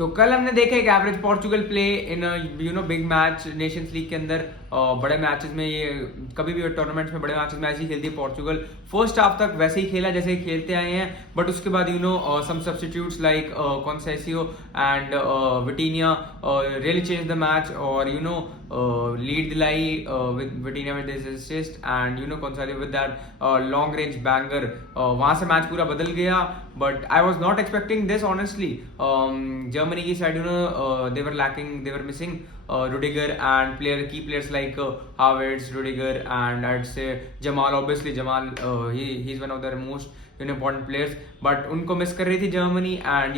तो कल हमने देखा एक average Portugal play in big match Nations league के अंदर। बड़े मैचेस में ये कभी भी टूर्नामेंट्स में बड़े मैचेस में ऐसे ही खेलती है पोर्चुगल। फर्स्ट हाफ तक वैसे ही खेला जैसे ही खेलते आए हैं, बट उसके बाद some substitutes like Conceicao and Vitinha really change the match और लीड दिलाई with Vitinha with this assist and Conceicao with that long range banger. वहां से मैच पूरा बदल गया, but I was not expecting this honestly. Germany की side, they were lacking, they were missing Rudiger and key players like Havertz, Rudiger, and I'd say Jamal. Obviously, Jamal, he's one of their most important players, but उनको miss कर रही थी Germany and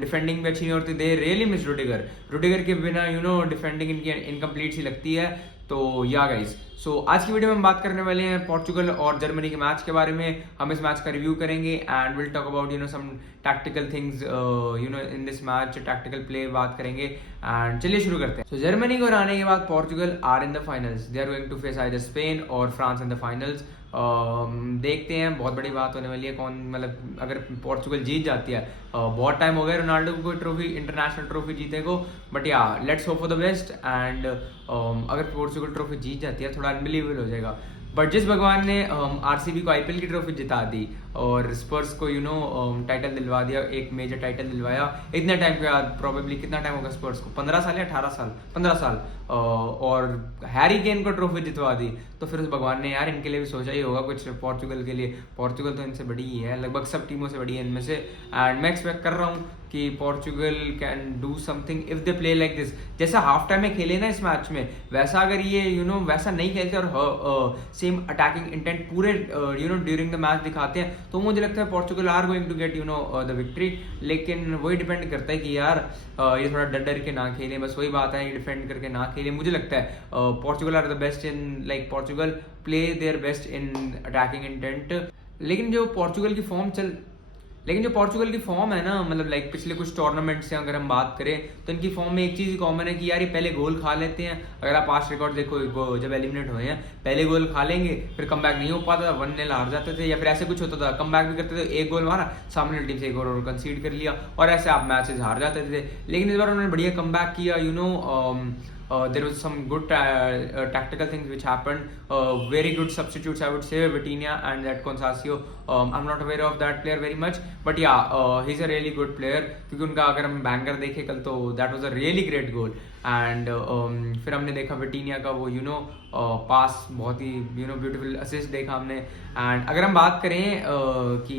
defending भी अच्छी नहीं होती। They really miss Rudiger. Rudiger के बिना डिफेंडिंग इनकी इनकम्प्लीट सी लगती है। तो या गाइस, सो आज की वीडियो में हम बात करने वाले हैं पोर्चुगल और जर्मनी के मैच के बारे में। हम इस मैच का रिव्यू करेंगे and will talk about some tactical things in this match, tactical play बात करेंगे एंड चलिए शुरू करते हैं। सो जर्मनी को हराने के बाद Portugal are in the finals. They are going to face either Spain और फ्रांस इन द फाइनल्स। देखते हैं, बहुत बड़ी बात होने वाली है कौन, मतलब अगर पोर्चुगल जीत जाती है, बहुत टाइम हो गया रोनाल्डो को ट्रॉफी, इंटरनेशनल ट्रॉफी जीते को, बट या let's hope for the best and अगर पोर्चुगल ट्रॉफी जीत जाती है थोड़ा अनबिलीवेबल हो जाएगा। बट जिस भगवान ने आरसीबी को आईपीएल की ट्रॉफी जिता दी और स्पर्स को टाइटल दिलवा दिया, एक मेजर टाइटल दिलवाया इतने टाइम के बाद, प्रोबेबली कितना टाइम होगा स्पर्स को, 15 साल या 18 साल, 15 साल, और हैरी केन को ट्रॉफी जितवा दी, तो फिर उस भगवान ने यार इनके लिए भी सोचा ही होगा कुछ पोर्चुगल के लिए। पोर्चुगल तो इनसे बड़ी ही है, लगभग सब टीमों से बड़ी है इनमें से, एंड मैं एक्सपेक्ट कर रहा हूँ कि Portugal can do something if they play like this. जैसा हाफ टाइम में खेले ना इस मैच में, वैसा अगर ये वैसा नहीं खेलते और सेम अटैकिंग इंटेंट पूरे ड्यूरिंग द मैच दिखाते हैं, तो मुझे लगता है Portugal are going to get the victory. लेकिन वही डिपेंड करता है कि यार ये थोड़ा डर डर के ना खेलें, बस वही बात है, डिफेंड करके ना खेलें। मुझे लगता है Portugal are the best in, like Portugal play their best in attacking intent. लेकिन जो पोर्चुगल की फॉर्म है ना, मतलब लाइक पिछले कुछ टूर्नामेंट से अगर हम बात करें तो इनकी फॉर्म में एक चीज कॉमन है कि यार ये पहले गोल खा लेते हैं। अगर आप पास्ट रिकॉर्ड देखो, जब एलिमिनेट हुए हैं पहले गोल खा लेंगे, फिर कम बैक नहीं हो पाता था, 1-0 हार जाते थे, या फिर ऐसे कुछ होता था, कम बैक भी करते थे, एक गोल मारा, सामने टीम से एक और कंसीड कर लिया और ऐसे आप मैचेस हार जाते थे। लेकिन इस बार उन्होंने बढ़िया कम बैक किया। There was some good tactical things which happened. Very good substitutes, I would say, Vitinha and that Conceição. I'm not aware of that player very much, but yeah, he's a really good player. क्योंकि उनका अगर हम banger देखें कल, तो that was a really great goal. And फिर हमने देखा विटीनिया का वो पास, बहुत ही ब्यूटीफुल असिस्ट देखा हमने। एंड अगर हम बात करें कि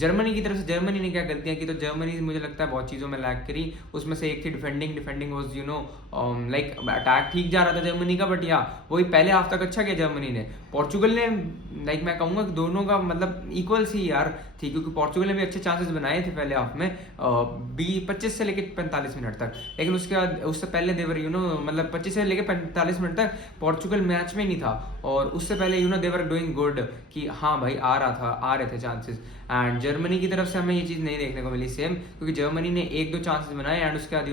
जर्मनी की तरफ से जर्मनी ने क्या गलतियां की, तो जर्मनी मुझे लगता है बहुत चीज़ों में लैग करी। उसमें से एक थी डिफेंडिंग वाज लाइक अटैक ठीक जा रहा था जर्मनी का, बट या वही पहले हाफ तक अच्छा किया जर्मनी ने। पोर्चुगल ने, लाइक मैं कहूँगा कि दोनों का मतलब इक्वल सी यार थी, क्योंकि पोर्चुगल ने भी अच्छे चांसेस बनाए थे पहले हाफ में 25 से लेकर 45 मिनट तक, लेकिन उसके बाद उससे पहले देवर मतलब 25 से लेकर 45 मिनट तक पोर्चुगल मैच में नहीं था, और उससे पहले देवर डूइंग गुड कि हाँ भाई आ रहे थे चांसेस। एंड जर्मनी की तरफ से हमें ये चीज़ नहीं देखने को मिली सेम, क्योंकि जर्मनी ने 1-2 चांसेस बनाए एंड उसके बाद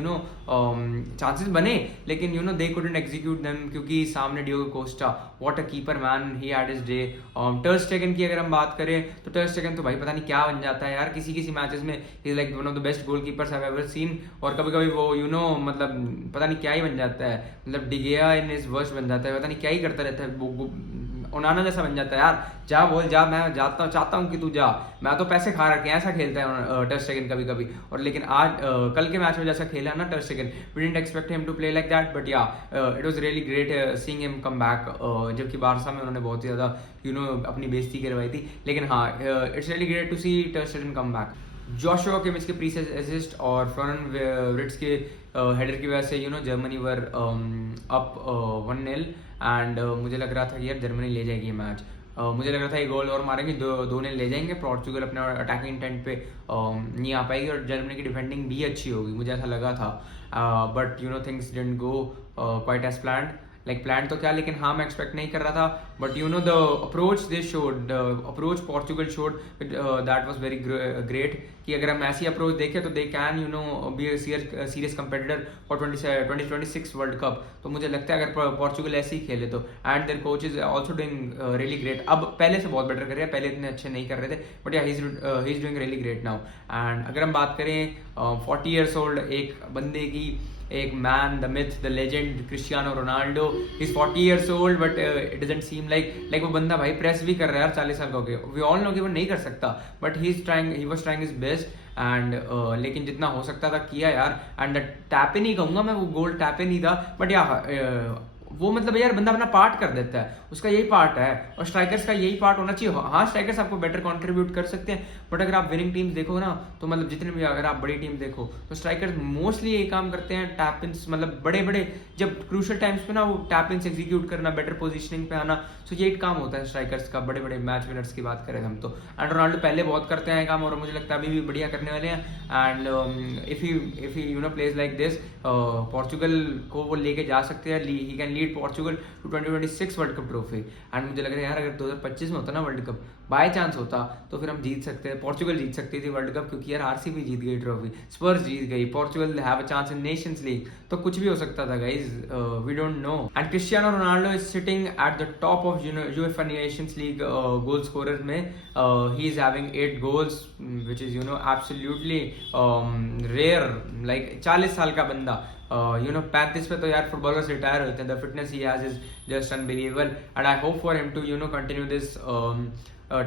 चांसेस बने, लेकिन दे कुडंट एग्जीक्यूट देम, क्योंकि सामने Diogo Costa, what a keeper man, he had his day. Ter Stegen की अगर हम बात करें तो टर स्टेगन तो भाई पता नहीं क्या बन जाता है यार, किसी मैचेस में he is like one of the best goalkeepers I have ever seen, और कभी कभी वो मतलब पता नहीं क्या ही बन जाता है, मतलब डिगेया इन इज वर्स्ट बन जाता है, पता नहीं क्या ही करता रहता है, ओनाना जैसा बन जाता है यार। जा बोल जा, मैं जाता चाहता हूँ कि तू जा, मैं तो पैसे खा रखे हैं, ऐसा खेलता है टर स्टेगन कभी कभी। और लेकिन आज कल के मैच में जैसा खेला ना ter Stegen, we didn't expect him to play like that, but yeah it was really great seeing him come back. जबकि बारसा में उन्होंने बहुत ही ज्यादा अपनी बेइज्जती करवाई थी, लेकिन हाँ इट्स रियली ग्रेट टू सी टर स्टेगन कम बैक। जोशुआ किमिच के प्री असिस्ट और फ्लोरेन विर्ट्ज के हेडर की वजह से जर्मनी वर अप 1-0 एंड मुझे लग रहा था कि यार जर्मनी ले जाएगी मैच। मुझे लग रहा था ये गोल और मारेंगे, 2-0 ले जाएंगे, पोर्चुगल अपने अटैकिंग इंटेंट पे नहीं आ पाएगी और जर्मनी की डिफेंडिंग भी अच्छी होगी, मुझे ऐसा लगा था। But things didn't go quite as planned, like plan तो क्या, लेकिन हाँ मैं एक्सपेक्ट नहीं कर रहा था but you know the approach they showed, the approach Portugal showed, that was very great. कि अगर हम ऐसी अप्रोच देखें तो they can be a serious competitor for 2026 world cup. तो मुझे लगता है अगर पोर्चुगल ऐसे ही खेले तो, and their coach is also doing really great. अब पहले से बहुत बेटर कर रहे हैं, पहले इतने अच्छे नहीं कर रहे थे, बट या he is doing really great now. And अगर हम बात करें 40 years old एक बंदे की, एक man, the myth, the legend Cristiano Ronaldo, he is 40 years old, but it doesn't seem like वो बंदा भाई प्रेस भी कर रहा है यार 40 साल का हो गया. वी ऑल नो कि वो नहीं कर सकता, but he was trying his best. And लेकिन जितना हो सकता था किया यार. एंड टैप इन ही कहूंगा मैं, वो गोल टैप इन ही था, बट या वो मतलब यार बंदा अपना पार्ट कर देता है, उसका यही पार्ट है, और स्ट्राइकर्स का यही पार्ट होना चाहिए. हाँ स्ट्राइकर्स आपको बेटर कंट्रीब्यूट कर सकते हैं, बट अगर आप विनिंग टीम्स देखो ना, तो मतलब जितने भी अगर आप बड़ी टीम देखो तो स्ट्राइकर्स मोस्टली यही काम करते हैं, टैप इन्स, मतलब बड़े बड़े जब क्रूशियल टाइम्स पे ना वो टैप इन्स एग्जीक्यूट करना, बेटर पोजीशनिंग पे आना. सो यही काम होता है स्ट्राइकर्स का, बड़े बड़े मैच विनर्स की बात करें हम तो. एंड रोनाल्डो पहले बहुत करते हैं काम, और मुझे लगता है अभी भी बढ़िया करने वाले हैं. And if he plays like this, Portugal को वो लेके जा सकते हैं. He can lead Portugal to 2026 world cup trophy. And मुझे लग रहा है यार अगर 2025 में होता ना वर्ल्ड कप, बाय चांस होता, तो फिर हम जीत सकते हैं, पोर्चुगल जीत सकती थी वर्ल्ड कप, क्योंकि यार आरसीबी जीत गई ट्रॉफी, स्पर्स जीत गई, Portugal have a chance in Nations League. तो कुछ भी हो सकता था guys, we don't know. And Cristiano Ronaldo is sitting at the top of UEFA Nations League goal scorer में. He is having 8 goals, which is absolutely rare. Like 40 साल का बंदा, 35 पे तो यार फुटबॉलर्स रिटायर होते हैं. The fitness he has is just unbelievable, and I hope for him to continue this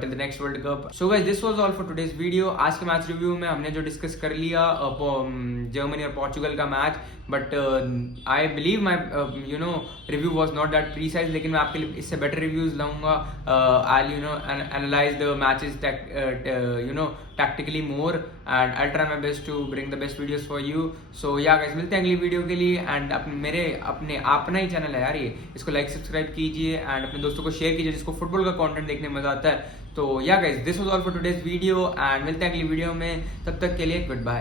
till the next World Cup. So guys, this was all for today's video. आज के मैच रिव्यू में हमने जो discuss कर लिया Germany और Portugal का match, but I believe my review was not that precise, लेकिन मैं आपके लिए इससे बेटर रिव्यूज लाऊंगा. I analyse the matches tactically more, and I'll try my best to bring the best videos for you. So yeah guys, मिलते हैं अगली video के लिए. एंड अपने अपना ही चैनल है यार ये, इसको लाइक सब्सक्राइब कीजिए एंड अपने दोस्तों को शेयर कीजिए जिसको फुटबॉल का कंटेंट देखने में मजा आता है. तो या guys, this was all for today's video, and मिलते हैं अगली वीडियो में. तब तक के लिए गुड बाय.